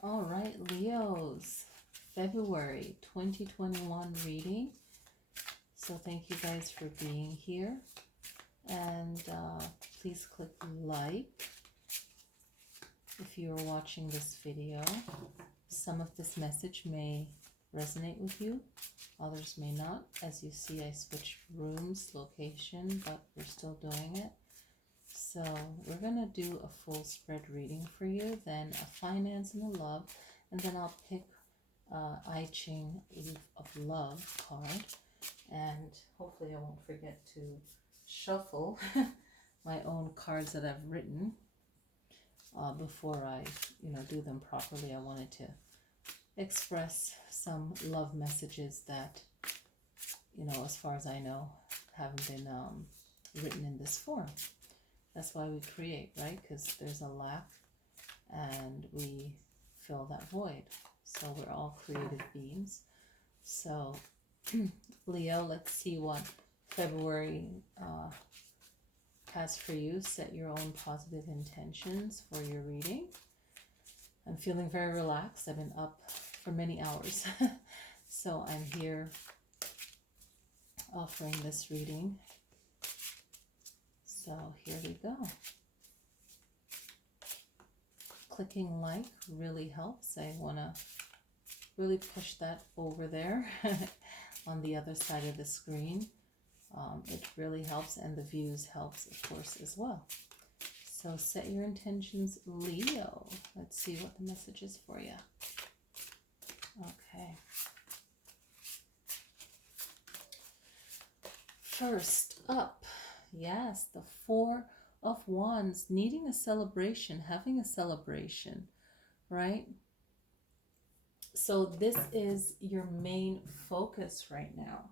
All right, Leos, February 2021 reading. So thank you guys for being here. And please click like if you are watching this video. Some of this message may resonate with you, others may not. As you see, I switched rooms, location, but we're still doing it. So we're going to do a full spread reading for you, then a finance and a love, and then I'll pick I Ching Leaf of Love card, and hopefully I won't forget to shuffle my own cards that I've written before I do them properly. I wanted to express some love messages that, as far as I know, haven't been written in this form. That's why we create, right? Because there's a lack and we fill that void. So we're all creative beings. So Leo, let's see what February has for you. Set your own positive intentions for your reading. I'm feeling very relaxed. I've been up for many hours. So I'm here offering this reading. So here we go. Clicking like really helps. I want to really push that over there on the other side of the screen. It really helps, and the views helps, of course, as well. So set your intentions, Leo. Let's see what the message is for you. Okay. First up, yes, the Four of Wands, needing a celebration, having a celebration, right? So this is your main focus right now.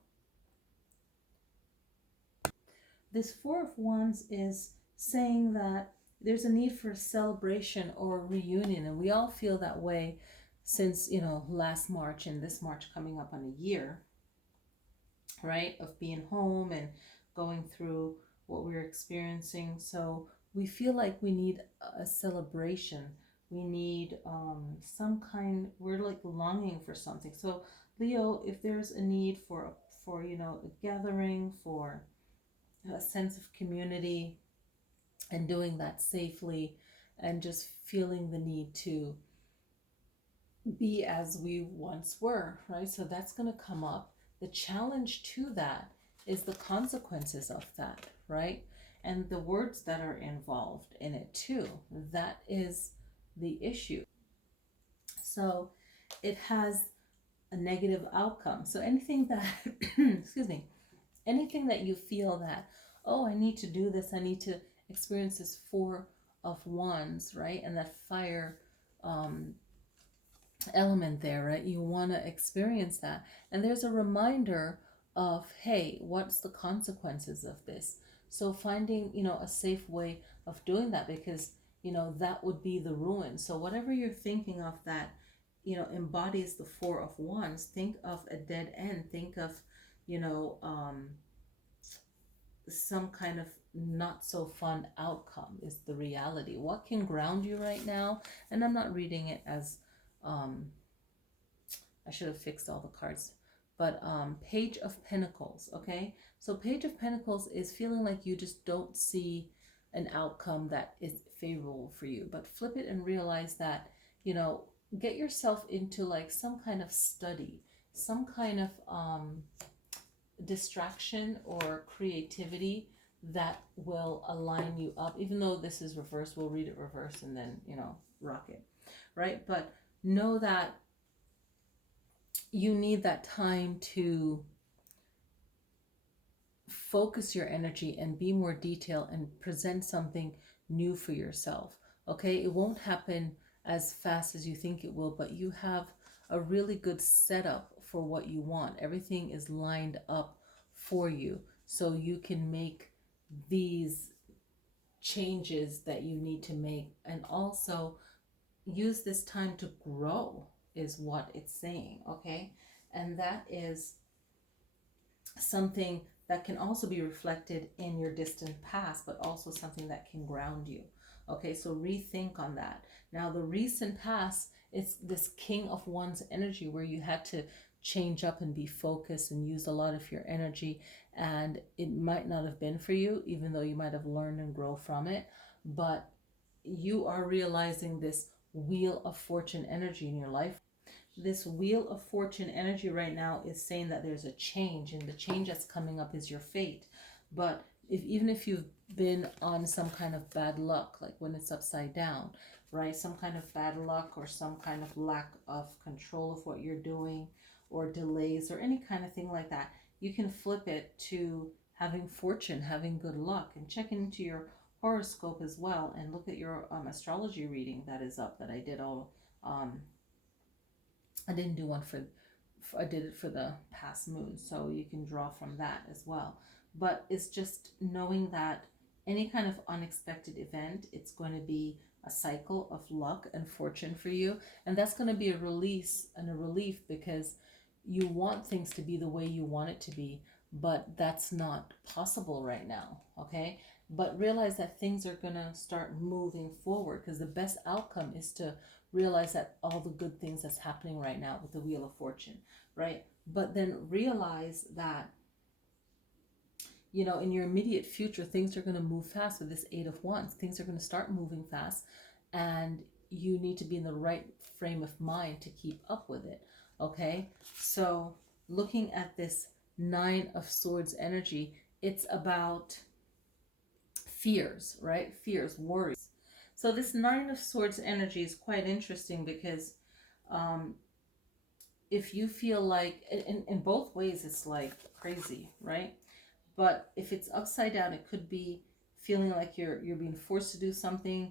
This Four of Wands is saying that there's a need for a celebration or a reunion, and we all feel that way since, last March and this March coming up on a year, right, of being home and going through what we're experiencing. So we feel like we need a celebration. We need some kind, we're like longing for something. So Leo, if there's a need for a gathering, for a sense of community, and doing that safely, and just feeling the need to be as we once were, right? So that's going to come up. The challenge to that is the consequences of that, right? And the words that are involved in it too. That is the issue. So it has a negative outcome. So anything that, excuse me, anything that you feel that, oh, I need to do this, I need to experience this Four of Wands, right? And that fire element there, right? You want to experience that. And there's a reminder of, hey, what's the consequences of this? So finding, a safe way of doing that, because, that would be the ruin. So whatever you're thinking of that, embodies the Four of Wands, think of a dead end. Think of, some kind of not so fun outcome is the reality. What can ground you right now? And I'm not reading it as I should have fixed all the cards, but Page of Pentacles. Okay, so Page of Pentacles is feeling like you just don't see an outcome that is favorable for you, but flip it and realize that, get yourself into like some kind of study, some kind of distraction or creativity that will align you up. Even though this is reverse, we'll read it reverse and then, rock it, right? But know that you need that time to focus your energy and be more detailed and present something new for yourself. Okay, it won't happen as fast as you think it will, but you have a really good setup for what you want. Everything is lined up for you, so you can make these changes that you need to make, and also use this time to grow is what it's saying. Okay, and that is something that can also be reflected in your distant past, but also something that can ground you. Okay, so rethink on that. Now, the recent past it's this King of Wands energy where you had to change up and be focused and use a lot of your energy, and it might not have been for you, even though you might have learned and grow from it. But you are realizing this Wheel of Fortune energy in your life. This Wheel of Fortune energy right now is saying that there's a change, and the change that's coming up is your fate. But even if you've been on some kind of bad luck, like when it's upside down, right? Some kind of bad luck or some kind of lack of control of what you're doing, or delays or any kind of thing like that, you can flip it to having fortune, having good luck, and check into your horoscope as well, and look at your astrology reading that is up that I did all. I didn't do one I did it for the past moon, so you can draw from that as well. But it's just knowing that any kind of unexpected event, it's going to be a cycle of luck and fortune for you, and that's going to be a release and a relief, because you want things to be the way you want it to be, but that's not possible right now, okay? But realize that things are going to start moving forward, because the best outcome is to realize that all the good things that's happening right now with the Wheel of Fortune, right? But then realize that, you know, in your immediate future, things are going to move fast with this Eight of Wands. Things are going to start moving fast, and you need to be in the right frame of mind to keep up with it, okay? So looking at this Nine of Swords energy, it's about fears, right? Fears, worries. So this Nine of Swords energy is quite interesting, because if you feel like, in both ways, it's like crazy, right? But if it's upside down, it could be feeling like you're being forced to do something,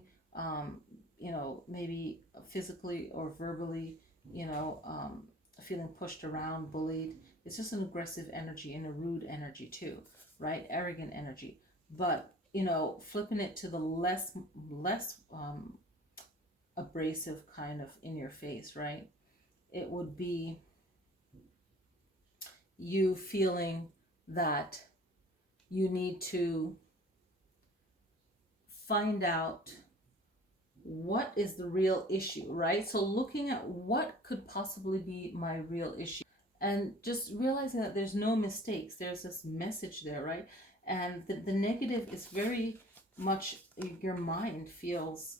you know, maybe physically or verbally, you know, feeling pushed around, bullied. It's just an aggressive energy and a rude energy too, right? Arrogant energy. But, you know, flipping it to the less abrasive kind of in your face, right? It would be you feeling that you need to find out what is the real issue, right? So looking at what could possibly be my real issue, and just realizing that there's no mistakes. There's this message there, right? And the negative is very much your mind feels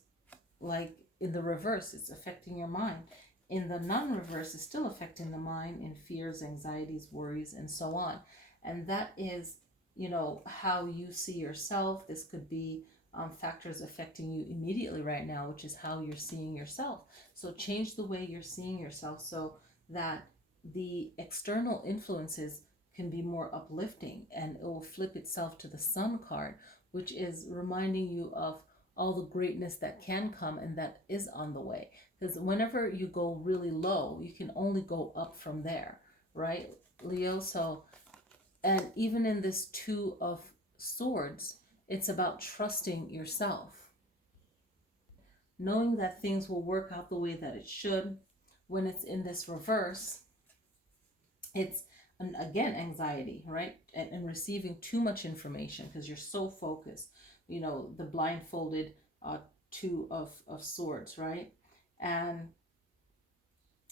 like in the reverse, it's affecting your mind. In the non-reverse, it's still affecting the mind in fears, anxieties, worries, and so on. And that is, you know, how you see yourself. This could be factors affecting you immediately right now, which is how you're seeing yourself. So change the way you're seeing yourself, so that the external influences can be more uplifting, and it will flip itself to the Sun card, which is reminding you of all the greatness that can come and that is on the way. Because whenever you go really low, you can only go up from there, right, Leo? So, and even in this Two of Swords, it's about trusting yourself, knowing that things will work out the way that it should. When it's in this reverse, it's, and again, anxiety, right? And receiving too much information because you're so focused, you know, the blindfolded Two of Swords, right? And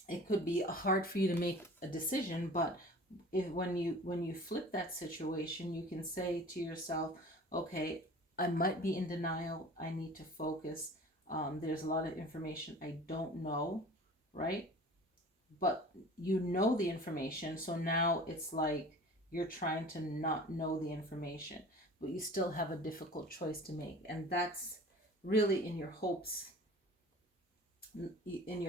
it could be hard for you to make a decision, but when you flip that situation, you can say to yourself, okay, I might be in denial, I need to focus, there's a lot of information I don't know, right? But you know the information, so now it's like you're trying to not know the information, but you still have a difficult choice to make. And that's really in your hopes, in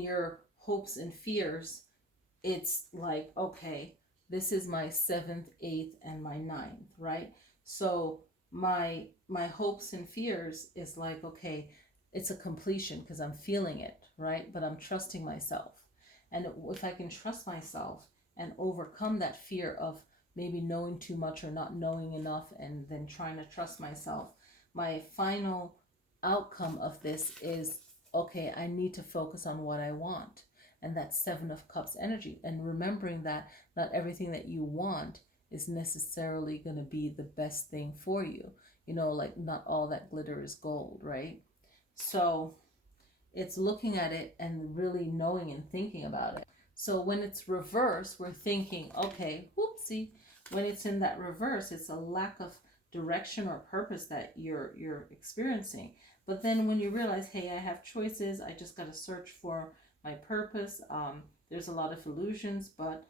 your hopes and fears. It's like, okay, this is my 7th, 8th, and my 9th, right? So my hopes and fears is like, okay, it's a completion because I'm feeling it, right? But I'm trusting myself. And if I can trust myself and overcome that fear of maybe knowing too much or not knowing enough, and then trying to trust myself, my final outcome of this is, okay, I need to focus on what I want. And that's Seven of Cups energy. And remembering that not everything that you want is necessarily going to be the best thing for you. You know, like not all that glitter is gold, right? So It's looking at it and really knowing and thinking about it. So when it's reverse, we're thinking, okay, whoopsie. When it's in that reverse, it's a lack of direction or purpose that you're experiencing. But then when you realize, hey, I have choices, I just got to search for my purpose. There's a lot of illusions, but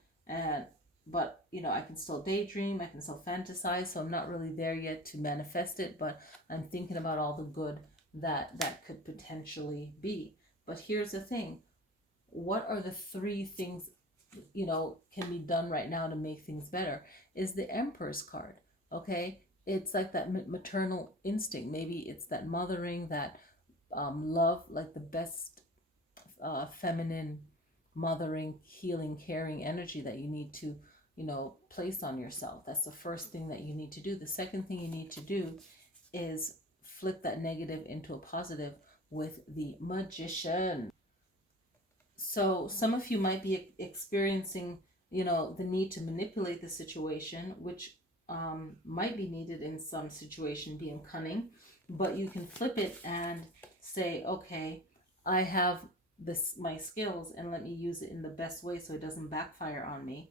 you know, I can still daydream, I can still fantasize, so I'm not really there yet to manifest it, but I'm thinking about all the good that could potentially be. But here's the thing, what are the three things, you know, can be done right now to make things better? Is the Empress card. Okay, it's like that maternal instinct. Maybe it's that mothering, that love, like the best feminine mothering, healing, caring energy that you need to, you know, place on yourself. That's the first thing that you need to do. The second thing you need to do is flip that negative into a positive with the Magician. So some of you might be experiencing, you know, the need to manipulate the situation, which might be needed in some situation, being cunning, but you can flip it and say, okay, I have this, my skills, and let me use it in the best way so it doesn't backfire on me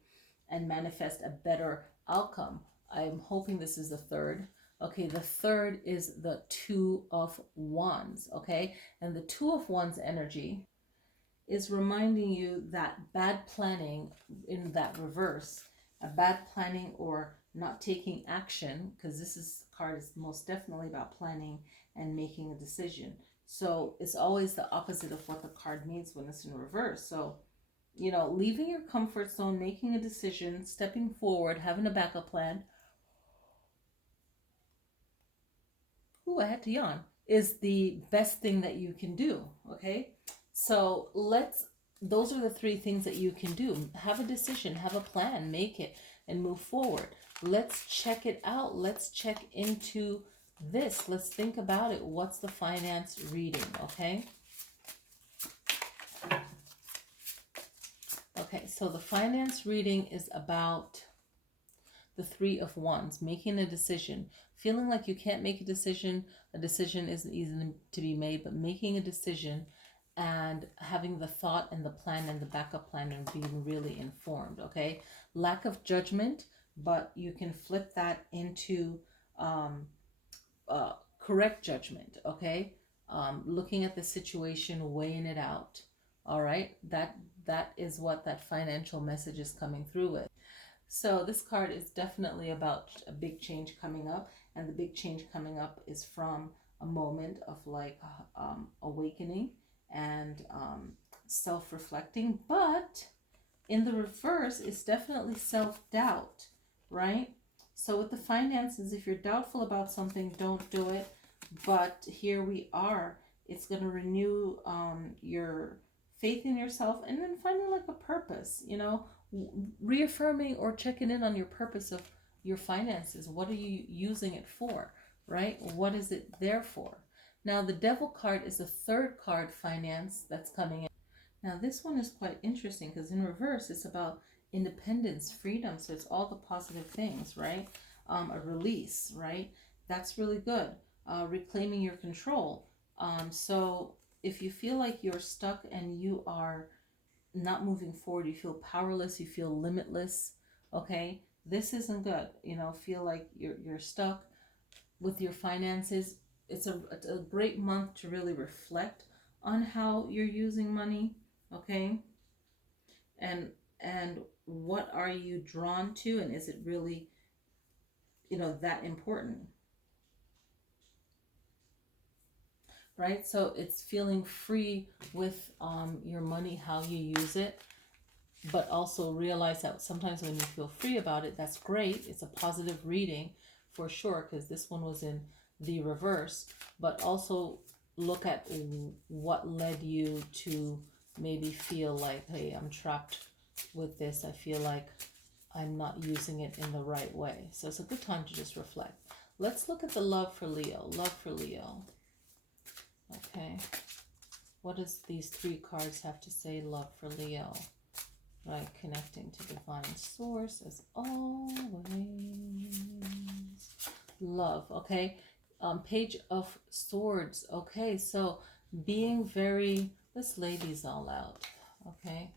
and manifest a better outcome. I'm hoping this is the third. Okay, the third is the Two of Wands, okay? And the Two of Wands energy is reminding you that bad planning in that reverse, a bad planning or not taking action, because this card is most definitely about planning and making a decision. So it's always the opposite of what the card means when it's in reverse. So, you know, leaving your comfort zone, making a decision, stepping forward, having a backup plan. Ooh, I had to yawn. Is the best thing that you can do. Okay, so those are the three things that you can do. Have a decision, have a plan, make it, and move forward. Let's check it out. Let's check into this. Let's think about it. What's the finance reading? Okay. Okay, so the finance reading is about the Three of Wands, making a decision, feeling like you can't make a decision isn't easy to be made, but making a decision and having the thought and the plan and the backup plan and being really informed. Okay, lack of judgment, but you can flip that into correct judgment. Okay, looking at the situation, weighing it out. All right, that is what that financial message is coming through with. So this card is definitely about a big change coming up, and the big change coming up is from a moment of like awakening and self-reflecting. But in the reverse, it's definitely self-doubt, right? So with the finances, if you're doubtful about something, don't do it. But here we are. It's going to renew your faith in yourself, and then finding like a purpose, you know, reaffirming or checking in on your purpose of your finances. What are you using it for, right? What is it there for? Now the Devil card is the third card, finance, that's coming in. Now this one is quite interesting because in reverse it's about independence, freedom, so it's all the positive things, right? A release, right? That's really good. Reclaiming your control. So if you feel like you're stuck and you are not moving forward, you feel powerless, you feel limitless, okay, this isn't good. You know, feel like you're stuck with your finances. It's a great month to really reflect on how you're using money, okay, and what are you drawn to, and is it really, you know, that important, right? So it's feeling free with your money, how you use it, but also realize that sometimes when you feel free about it, that's great. It's a positive reading for sure, because this one was in the reverse. But also look at what led you to maybe feel like, hey, I'm trapped with this. I feel like I'm not using it in the right way. So it's a good time to just reflect. Let's look at the love for Leo. Love for Leo. Okay. What does these three cards have to say? Love for Leo. Right, connecting to divine source as always. Love, okay. Page of Swords. Okay, so being very, let's lay these all out, okay?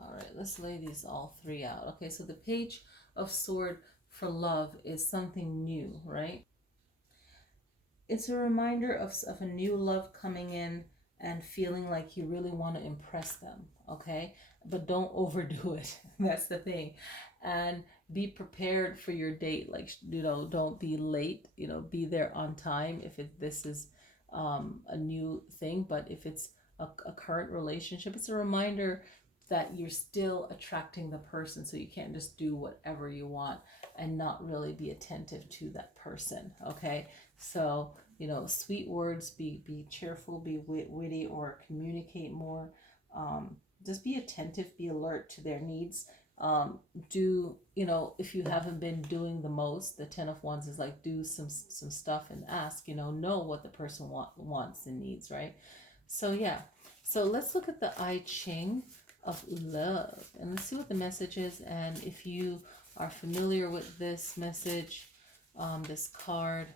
All right, let's lay these all three out. Okay, so the Page of Sword for love is something new, right? It's a reminder of a new love coming in and feeling like you really want to impress them, okay? But don't overdo it. That's the thing. And be prepared for your date. Like, don't be late, be there on time if this is a new thing. But if it's a current relationship, it's a reminder that you're still attracting the person. So you can't just do whatever you want and not really be attentive to that person, okay? So, sweet words, be cheerful, be witty, or communicate more. Just be attentive, be alert to their needs. If you haven't been doing the most, the 10 of Wands is like, do some stuff and ask, know what the person wants and needs, right? So, yeah. So let's look at the I Ching of love and let's see what the message is. And if you are familiar with this message, this card,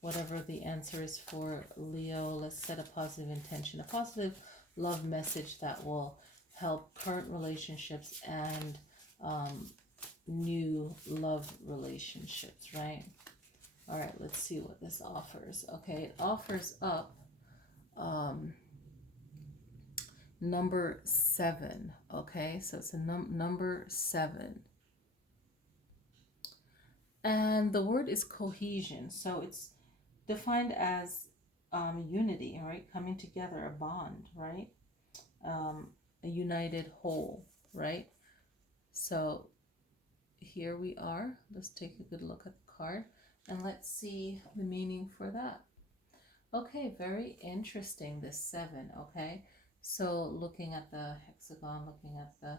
whatever the answer is for Leo, let's set a positive intention, a positive love message that will help current relationships and new love relationships, right? All right, let's see what this offers. Okay, it offers up number 7. Okay, so it's a number 7. And the word is cohesion. So it's defined as unity, right? Coming together, a bond, right? A united whole, right? So here we are. Let's take a good look at the card and let's see the meaning for that. Okay, very interesting, this 7, okay? So looking at the hexagon, looking at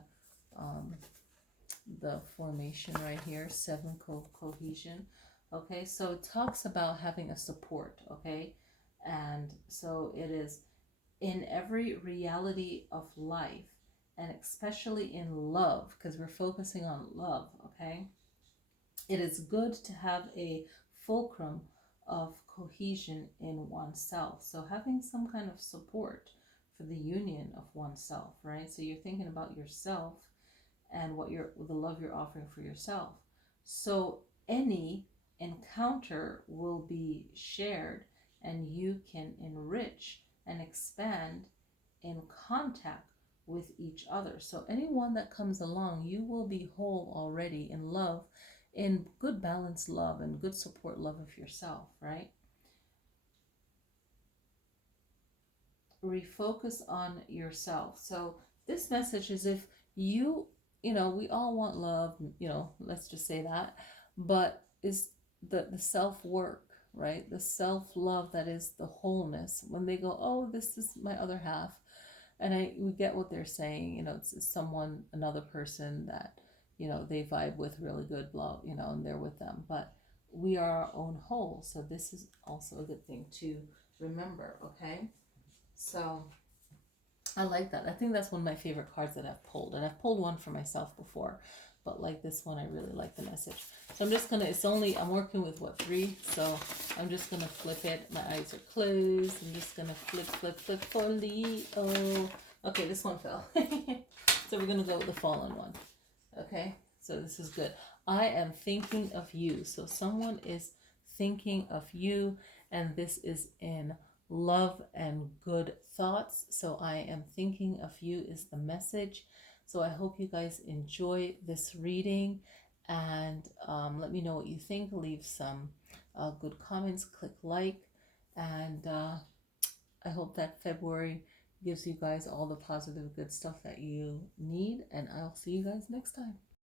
the formation right here, 7 cohesion. Okay, so it talks about having a support, okay? And so it is in every reality of life, and especially in love, because we're focusing on love, okay? It is good to have a fulcrum of cohesion in oneself. So having some kind of support for the union of oneself, right? So you're thinking about yourself and the love you're offering for yourself. So any encounter will be shared and you can enrich and expand in contact with each other. So anyone that comes along, you will be whole already in love, in good balanced love and good support love of yourself, right? Refocus on yourself. So this message is, if we all want love, let's just say that, but is the self-work, right? The self-love that is the wholeness. When they go, oh, this is my other half, and we get what they're saying, it's someone, another person that, they vibe with really good love, and they're with them, but we are our own whole. So this is also a good thing to remember, okay? So I like that. I think that's one of my favorite cards that I've pulled. And I've pulled one for myself before. But like this one, I really like the message. So I'm just going to, I'm working with 3. So I'm just going to flip it. My eyes are closed. I'm just going to flip for Leo. Okay, this one fell. So we're going to go with the fallen one. Okay, so this is good. I am thinking of you. So someone is thinking of you. And this is in love and good thoughts. So I am thinking of you is the message. So I hope you guys enjoy this reading, and let me know what you think. Leave some good comments, click like, and I hope that February gives you guys all the positive good stuff that you need, and I'll see you guys next time.